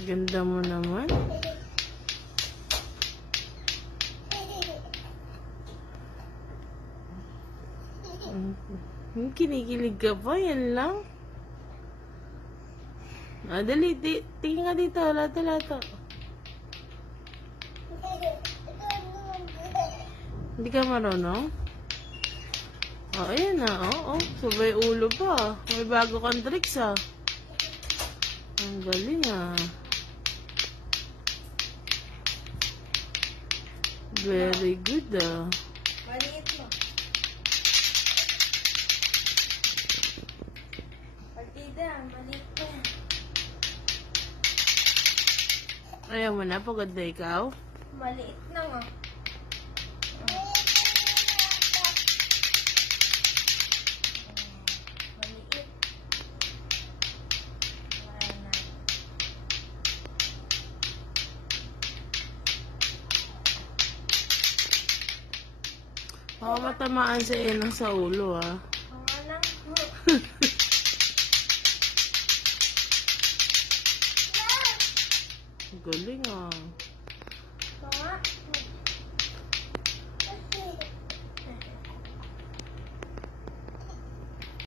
Ganda mo naman. Kinikilig ka pa, yan lang. Dali, tingin nga dito, lato. Hindi ka marunong? Ayan na, sabay ulo pa. May bago kang tricks, Ang galing, Very good, Maliit mo. Partida, maliit mo. Ayaw mo na, pagod na ikaw? Maliit na nga. Maliit. Wala na. Baka matamaan sa inang sa ulo, Mga lang po. Galing,